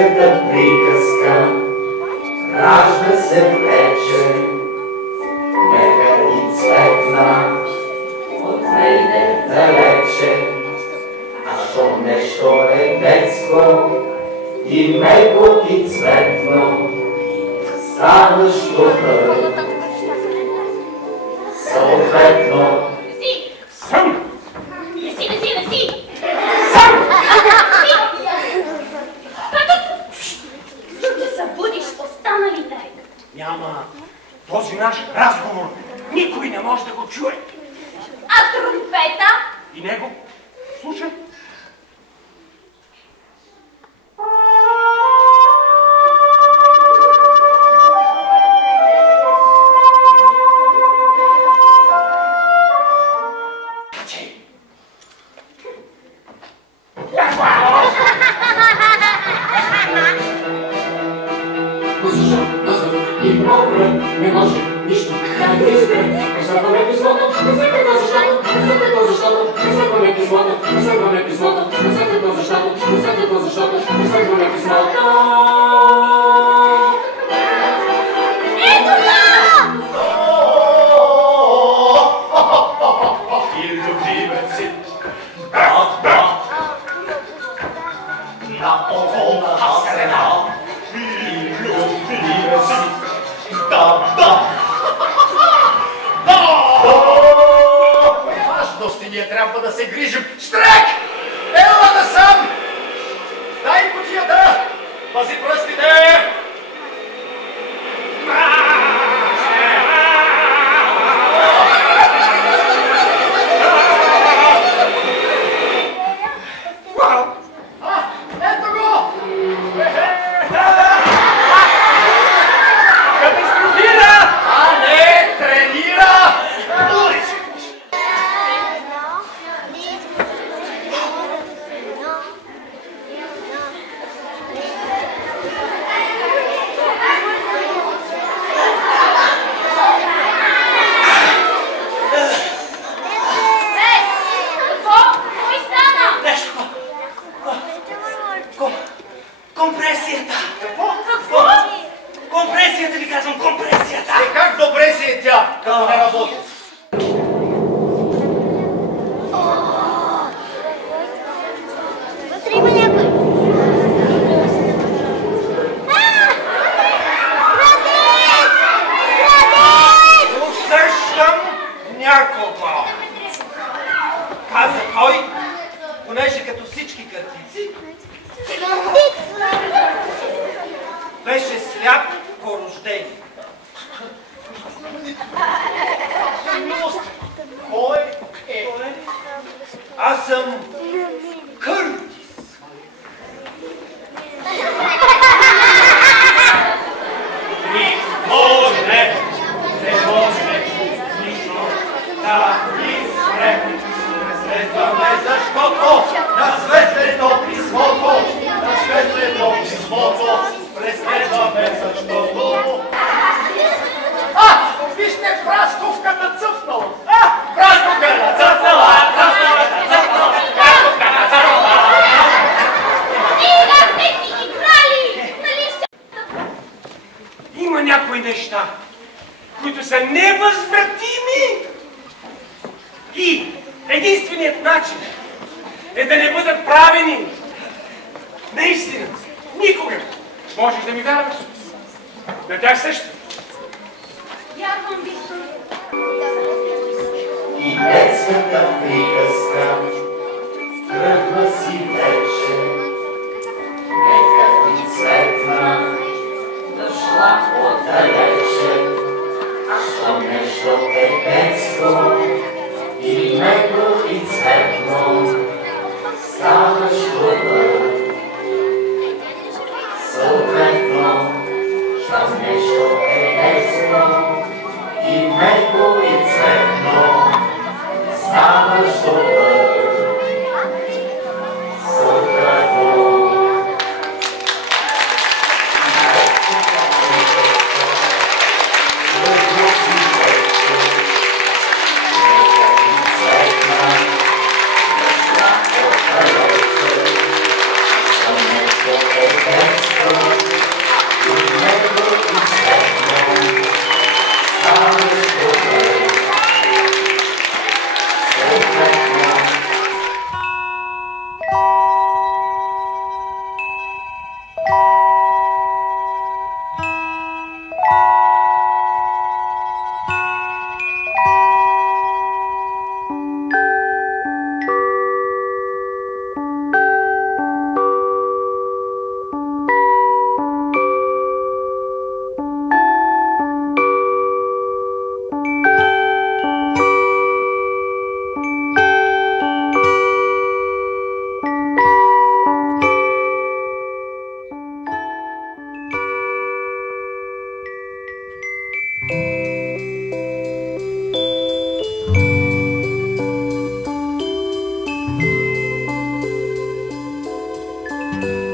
детската приказка ражда се вече, мека и цветна, от нейде далече. А що нещо е детско и меко и цветно, ставаш добър, съответно. Съм! Не си! Съм! Ще събудиш останалите. Няма. Този наш разговор никой не може да го чуе. А тромпета? И него? Слушай. Не може нищо да не изпре. Разърваме писмото, разърваме то защото, разърваме то защото, разърваме писмото, разърваме писмото, разърваме то защото, разърваме то защото, разърваме писмото. Ето да! И любимец си. На оволната среда. И любимец си. Важности ние трябва да се грижим. Штрек! Ела да съм! Дай кутията! Пази пръстите! Ето го! А не, тренира! Компресията! Какво? Компресията ви казвам, компресията! Е, как добре си е тя, като не работи? Вътре има някой. Усещам някого! Каза той, понеже като всички картици, беше сляп по рождение. Кой е? Аз съм Къртис. Не може нищо да изпре. Преследваме, защото на светлето писмото, преследваме, защото... Вижте, прасковката цъфнала! Прасковката цъфнала! Стига сте си играли! Нали ще... Има някои неща, които са невъзвратими. И единственият начин е да не бъдат правени. Наистина, никога. Можеш да ми вярваш? На тях също. Вярвам, Виктор. И детската приказка тръгва си вече, мека и цветна, дошла отдалече. А що нещо е детско и меко и цветно, ставаш добър, съответно. Що нещо е детско и меко и цветно, ставаш добър, съответно. Let's go. Thank